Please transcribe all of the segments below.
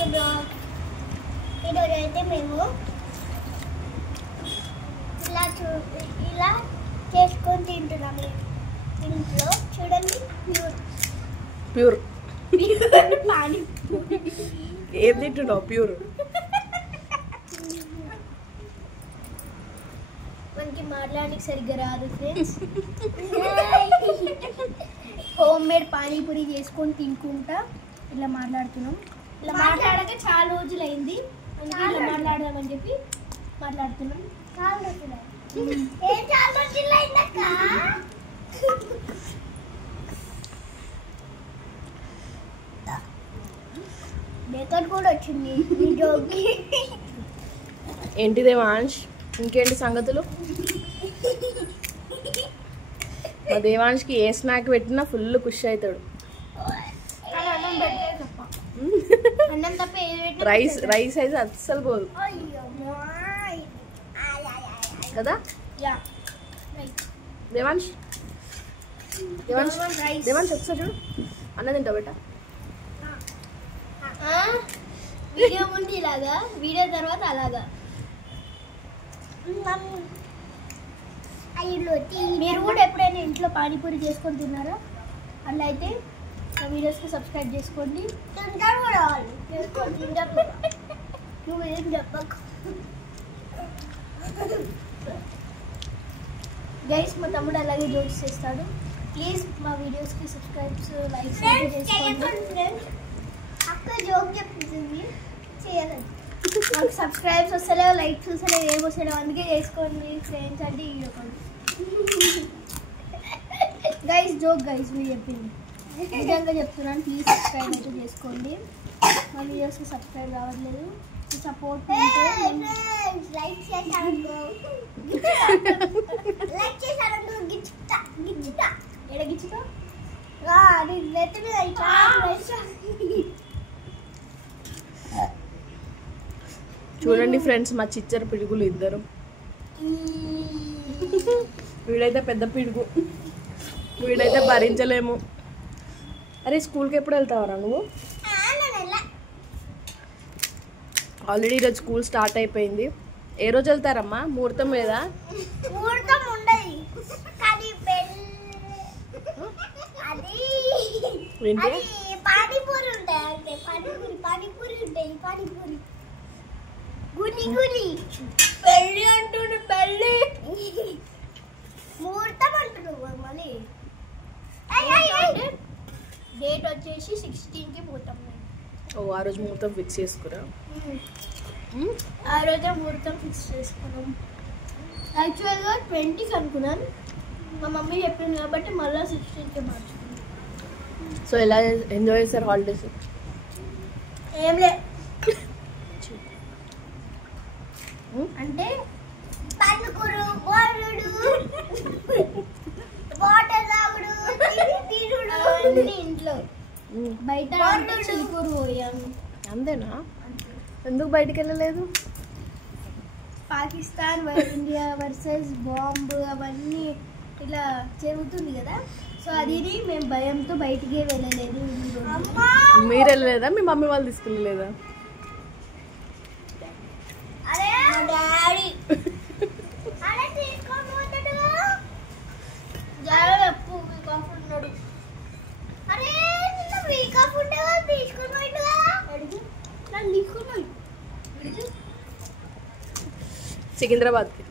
ఈరోజు అయితే మేము ఇలా చేసుకొని తింటున్నాము ఇంట్లో. చూడండి, ప్యూర్ పానీ ఏం తింటున్నావు? ప్యూర్ మనకి మాట్లాడడానికి సరిగ్గా రాదు ఫ్రెండ్స్. హోమ్ మేడ్ పానీపూరి చేసుకొని తినుకుంటా ఇలా మాట్లాడుతున్నాం. ఇలా మాట్లాడక చాలా రోజులు అయింది, ఇలా మాట్లాడదామని చెప్పి మాట్లాడుతున్నాం. బేకర్ కూడా వచ్చింది. ఏంటి దేవాంశ్, ఇంకేంటి సంగతులు? మా దేవాంష్కి ఏ స్నాక్ పెట్టినా ఫుల్ ఖుషి అవుతాడు. అన్నం తప్ప రైస్ అయితే అస్సలు పోదు కదా దేవాంశ్. దేవాంశ్ ఒకసారి చూడు, అన్న తింటావు బేట. వీడియో ముందు ఇలాగా, వీడియో తర్వాత అలాగా. మీరు కూడా ఎప్పుడైనా ఇంట్లో పానీపూరి చేసుకొని తిన్నారా? అలా అయితే నా వీడియోస్కి సబ్స్క్రైబ్ చేసుకోండి. నువ్వేం చెప్పకు గైస్. మా తమ్ముడు అలాగే జోక్స్ చేస్తాడు. ప్లీజ్ మా వీడియోస్కి సబ్స్క్రైబ్స్, లైక్స్ చేసుకోండి. అక్క జోక్ చెప్తుంది చేయాలని. నాకు సబ్స్క్రైబ్స్ వస్తలేవు, లైక్స్ వస్తలేవు, ఏం వస్తలేవు. అందుకే చేసుకోండి ఫ్రెండ్స్ అంటే గైస్. జోక్ గైస్, మీరు చెప్పింది నిజంగా చెప్తున్నాను. ప్లీజ్ సబ్స్క్రైబ్ అయితే చేసుకోండి. మా వీడియోస్కి సబ్స్క్రైబ్ కావట్లేదు. సపోర్ట్ లైక్ చేశారు గిచ్చుతా చూడండి ఫ్రెండ్స్, మా చిచ్చర పిడుగులు ఇద్దరు. వీడైతే పెద్ద పిడుగు, వీడైతే భరించలేము. అరే స్కూల్కి ఎప్పుడు వెళ్తావరా నువ్వు? ఆల్రెడీ ఈరోజు స్కూల్ స్టార్ట్ అయిపోయింది. ఏ రోజు వెళ్తారమ్మా? ముహూర్తం లేదా? ముహూర్తం ఉండదు, పానీపూరి ఉంటాయి. అంటే పానీపూరి ఉంటాయి. పానీపూరి గుని పెళ్ళి అంటుండే, పెళ్ళి ముహూర్తం అంటున్నావు. మళ్ళీ డేట్ వచ్చేసి 16కి పోతాం. ఓ ఆ రోజు ముహూర్తం ఫిక్స్ చేసుకురా? ఆ రోజే ముహూర్తం ఫిక్స్ చేసుకున్నాం. యాక్చువల్గా 20కి అనుకున్నాను, మా మమ్మీ చెప్పింది కాబట్టి మళ్ళీ 16కి మార్చుకున్నాం. సో ఎలా ఎంజాయ్ చేస్తారు హాలిడేస్? ఏం లే, అంటే పండుకురు, బోరుడు, వాటర్ తాగుడు, తిరుడు అన్ని ఇంట్లో. బయట చిలుకూరు పోయాము. అంతేనా? ఎందుకు బయటికి వెళ్ళలేదు? పాకిస్తాన్ ఇండియా వర్సెస్ బాంబు అవన్నీ ఇలా జరుగుతుంది కదా, సో అది మేము భయంతో బయటికి వెళ్ళలేదు. మీరు వెళ్ళలేదా? మీ మమ్మీ వాళ్ళు తీసుకెళ్ళలేదా? డాడీ చెప్పు, వీక్ ఆఫ్ ఉన్నాడు. అరే వీక్ ఆఫ్ ఉంటే తీసుకొని నన్ను తీసుకున్నాడు సికింద్రాబాద్కి.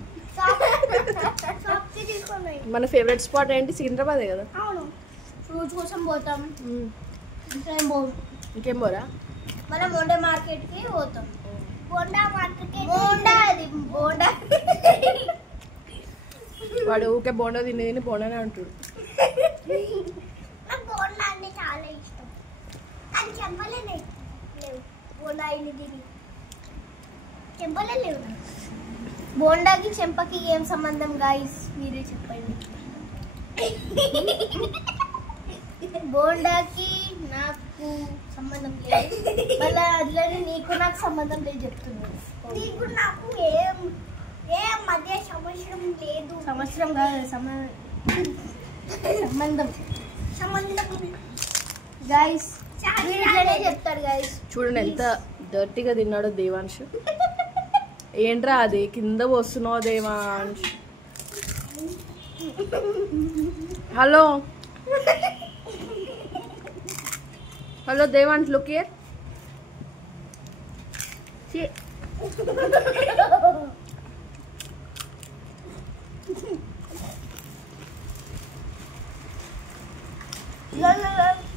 మన ఫేవరెట్ స్పాట్ ఏంటి? సికింద్రాబాదే కదా? అవును, ఫ్రూట్స్ కోసం పోతాం. ఇంకేం పోరా? మనం బోండా మార్కెట్కి పోతాం. బోండా మార్కెట్, బోండా అది బోండా. వాడు ఊకే బోండా తిని బోండానే అంటాడు. నాకు బోండా అంటే చాలా ఇష్టం, కానీ చెంపలే లేవు. బోండా ఇల్లు తిని చెంపలే లేవు. బోండాకి చెంపకి ఏం సంబంధం గాయస్, మీరే చెప్పండి. బోండాకి నాకు సంబంధం లేదు, మళ్ళీ అట్లనే నీకు నాకు సంబంధం లేదు చెప్తున్నాను. నీకు నాకు ఏం మధ్య సంవత్సరం లేదు. సంవత్సరం కాదు, సంబంధం. గైస్ వీడియోనే చెప్తాడు గైస్. చూడండి ఎంత డర్టీగా తిన్నాడో దేవాంశ్. ఏంట్రా అది కింద వస్తున్నావు Devansh. Hello hello Devansh, look here.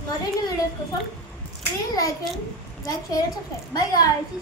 మరిన్ని వీడియోస్ కోసం please like share and subscribe. Bye guys.